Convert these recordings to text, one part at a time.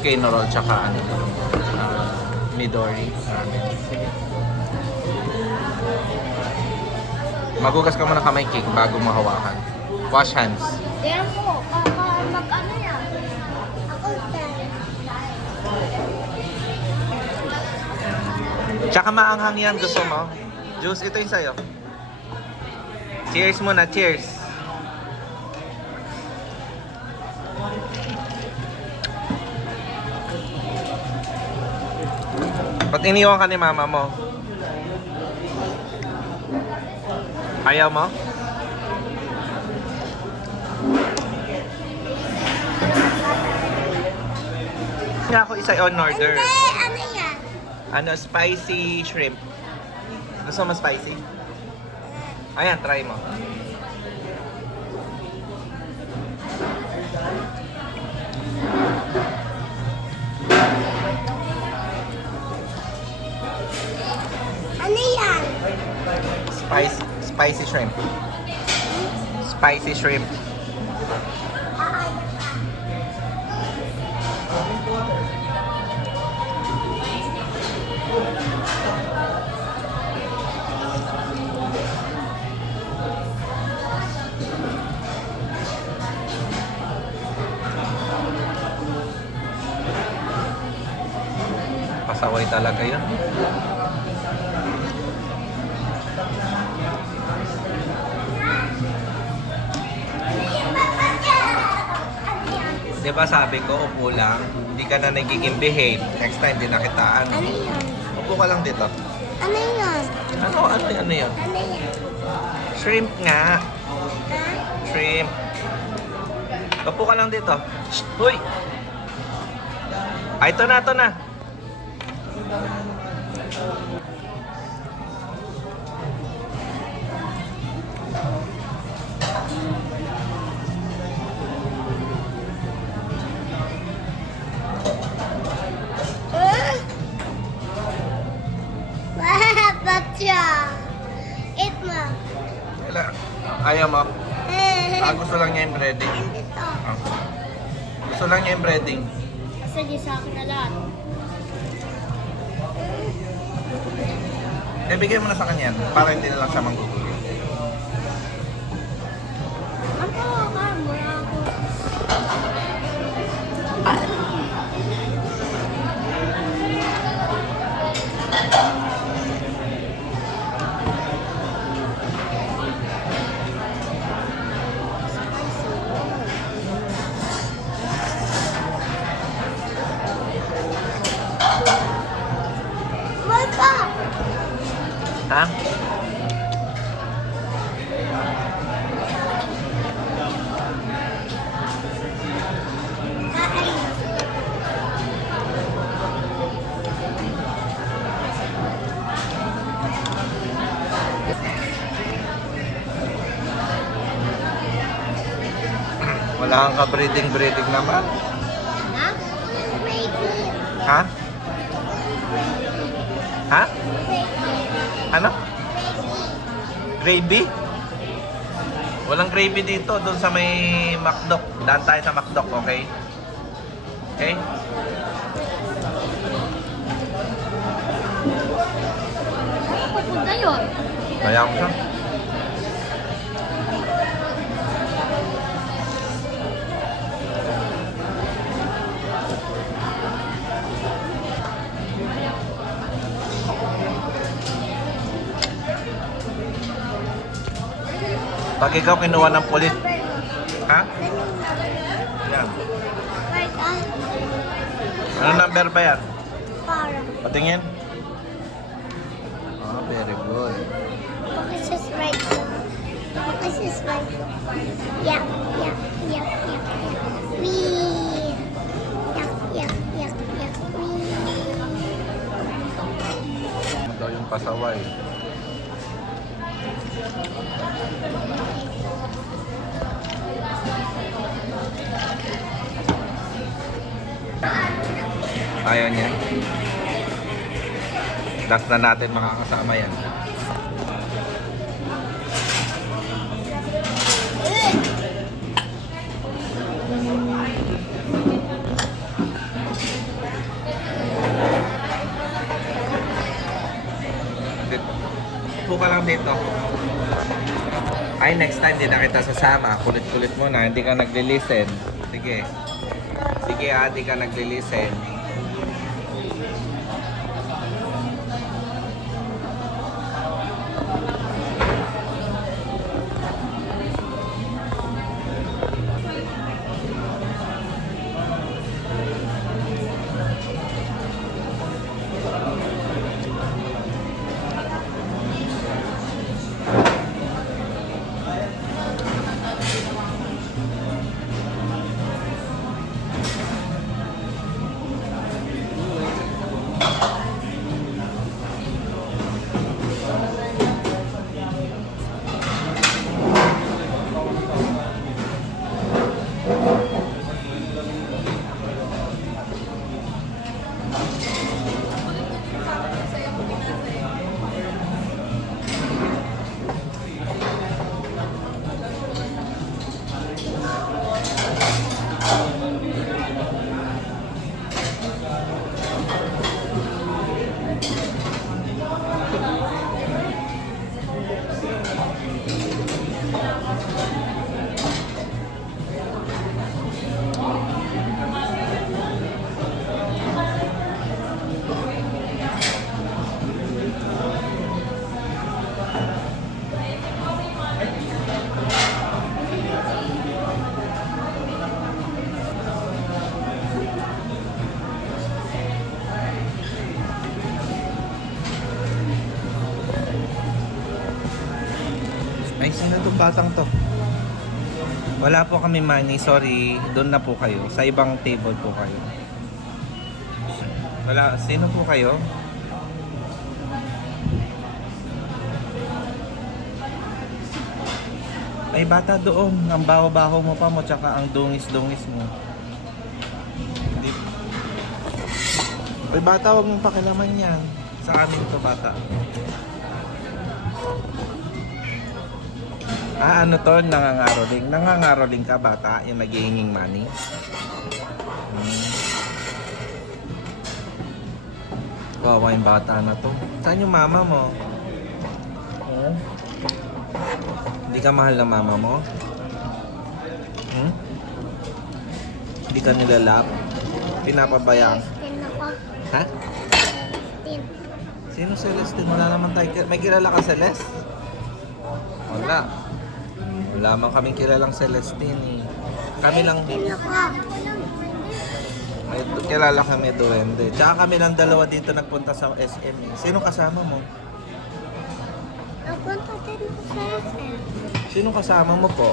volcano roll, tsaka ano, Midori ramen. Sige. Magugas ka muna kamay, cake, bago mahawakan. Wash hands. Kaya po, mag-ano yan? Ako tayo. Tsaka maanghang yan, gusto mo? Juice, ito yung sa'yo. Cheers muna, cheers. Ba't iniwan ka ni mama mo? Ayaw mo? Nga ako isa on order. Hindi, ano yan? Ano, spicy shrimp. Gusto mo spicy? Ayan, try mo. Ano yan? Spicy shrimp. Spicy shrimp. Pasaway talaga yun. Di ba sabi ko, upo lang, hindi ka na nagiging behave. Next time, di na kitaan. Ano yan? Upo ka lang dito. Ano yan? Ano yun? Ano yan? Shrimp nga. Ha? Shrimp. Upo ka lang dito. Shh! Huy! Ay, ito na. Ba't siya? Eat mo. Ayaw mo. Gusto lang niya yung breading. Hindi to. Gusto lang niya yung breading. Sige sa akin na lahat. Bigay mo na sa kanya para hindi na lang siya manggugulo. Ako, mula ako. Wala! Ha? Wala kang ka-breeding naman. Ha? Baby. Ha? Ha? Ano? Gravy? Walang gravy dito. Doon sa may McDo. Daan tayo sa McDo, okay? Okay? Papunta yun. Kaya ko siya. Pag ikaw kinuha ng pulis, ha? Yan. Right, Ano number ba yan? parang. Patingin. Ah, very good. Focus is right. Focus is right. Yeah. Wee. Yeah. Wee. Ano daw yung pasaway? Ayaw niya. Last na natin makakasama yan. dito. Upo ka lang dito. Ay, next time, di na kita sasama. Kulit-kulit mo na, hindi ka nagli-listen. Sige. Sige, di ka nagli-listen. Ay, sino itong batang to? Wala po kami money, sorry. Doon na po kayo. Sa ibang table po kayo. Wala, sino po kayo? Ay, bata doon. Ang baho-baho mo pa mo, tsaka ang dungis-dungis mo. Hindi. Ay, bata, huwag mong pakilaman yan. Sa amin to, bata. Ah, ano to? Nangangaroling. Nangangaroling ka, bata? Yung naghihinging money? Wawa yung bata na to. Saan yung mama mo? Oh? Hindi ka mahal ng mama mo? Hindi ka nilalap? Pinapabayaan? Celestine ako. Ha? Celestine. Sino Celestine? Wala naman tayo. May kilala ka Celeste? Wala. Wala man kaming kilalang Celestine eh. Kami lang, Celestine ako. may kilala kami duwende. Tsaka kami lang dalawa dito nagpunta sa SM eh. Sino kasama mo? Napunta din ako sa SM. Sino kasama mo po?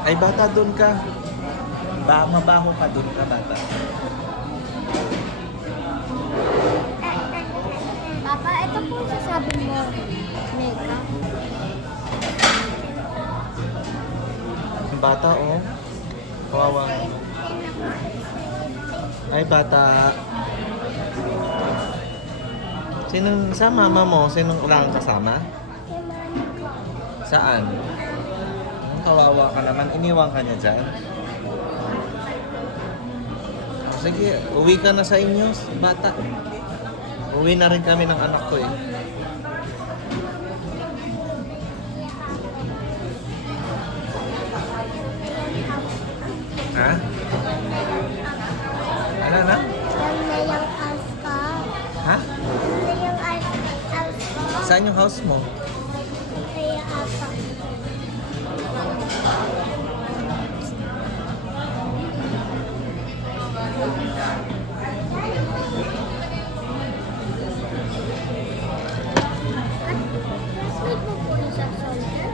Ay, bata, doon ka. Mabaho ka doon ka, bata. Papa, ito po sasabi mo. Mega. Ang bata, oh. Kawawa. Ay, bata. Sinong sa mama mo? Sinong ulang kasama? Saan? Kawawa ka naman. Iniwan ka niya dyan. Sige, uwi ka na sa inyo, bata. Uwi na rin kami ng anak ko eh. Ha? Ano na? Yan na yung house ko. Ha? Yan na yung house ko. Saan yung house mo? Kaya ako. Classmate mo po yung sa soldier?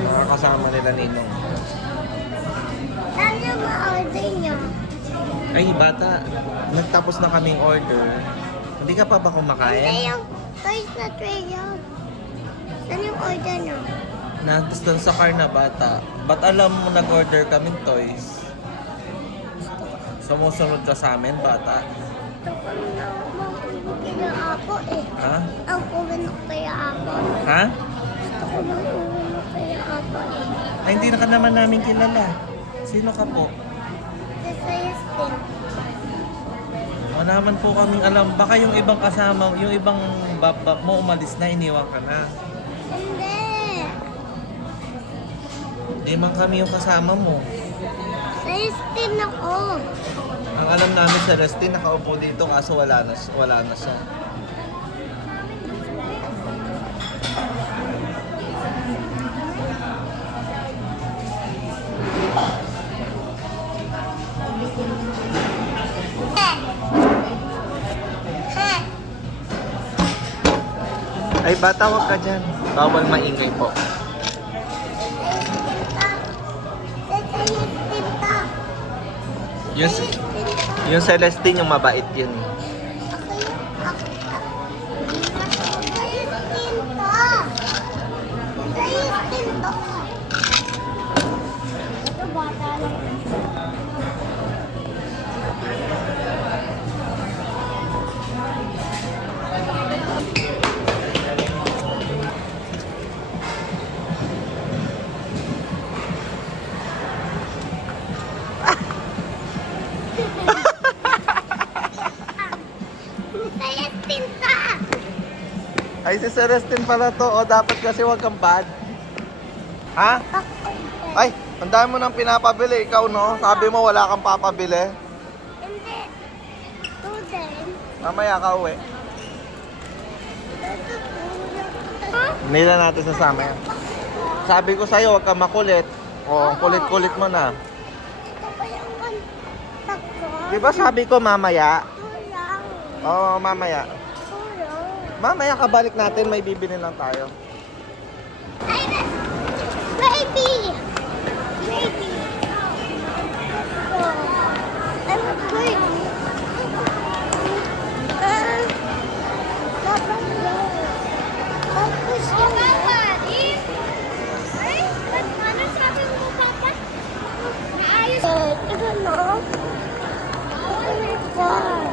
Mga kasama nila ninong. Saan yung ma-order niyo? Ay, bata. Nagtapos na kaming order. Hindi ka pa ba Hindi kumakain? yung toys na tray yun. Saan yung order nyo? Nandun doon sa car na bata. Ba't alam mo nag-order kaming toys? Sumusunod ka sa amin, bata? Gusto ko na mahulog kaya ako eh. Ha? Ang kuminok kaya ako. Ha? Gusto ko mahulog kaya ako eh. Ay, hindi na ka naman namin kilala. Sino ka po? Si Celestine. Wala naman po kaming alam. Baka yung ibang kasama, yung ibang bab mo umalis na, iniwan ka na. Hindi. Hindi man kami yung kasama mo. Celestine ako. Ang alam namin sa Celestine, nakaupo dito kaso wala na siya. Ay, bata, wag ka dyan. Bawal maingay po. Celestine ka. Yung, yung Celestine, yung mabait yun. Ako yung ako. Celestine ka. Celestine ka. Ito bata lang. Celestine ka. Ay, si Celestine pala to. O, dapat kasi wag kang bad. Ha? Ay, ang dami mo nang pinapabili. Ikaw, no? Sabi mo wala kang papabili. Hindi. Student. Mamaya ka uwi. Ha? Hindi na natin sasama yan. Sabi ko sa'yo, wag kang makulit. O, ang kulit-kulit mo na. Ito pa yung kontak ko. Di ba sabi ko mamaya? Kulang. Oo, mamaya. Kulang. Mamaya kabalik natin, may bibili lang tayo. Ay, baby! Baby! I'm a bird. Dapat yan. Tapos yan. Ay, ano sabi mo, Papa? Naayos. Ito, no? Oh my God.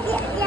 Yeah.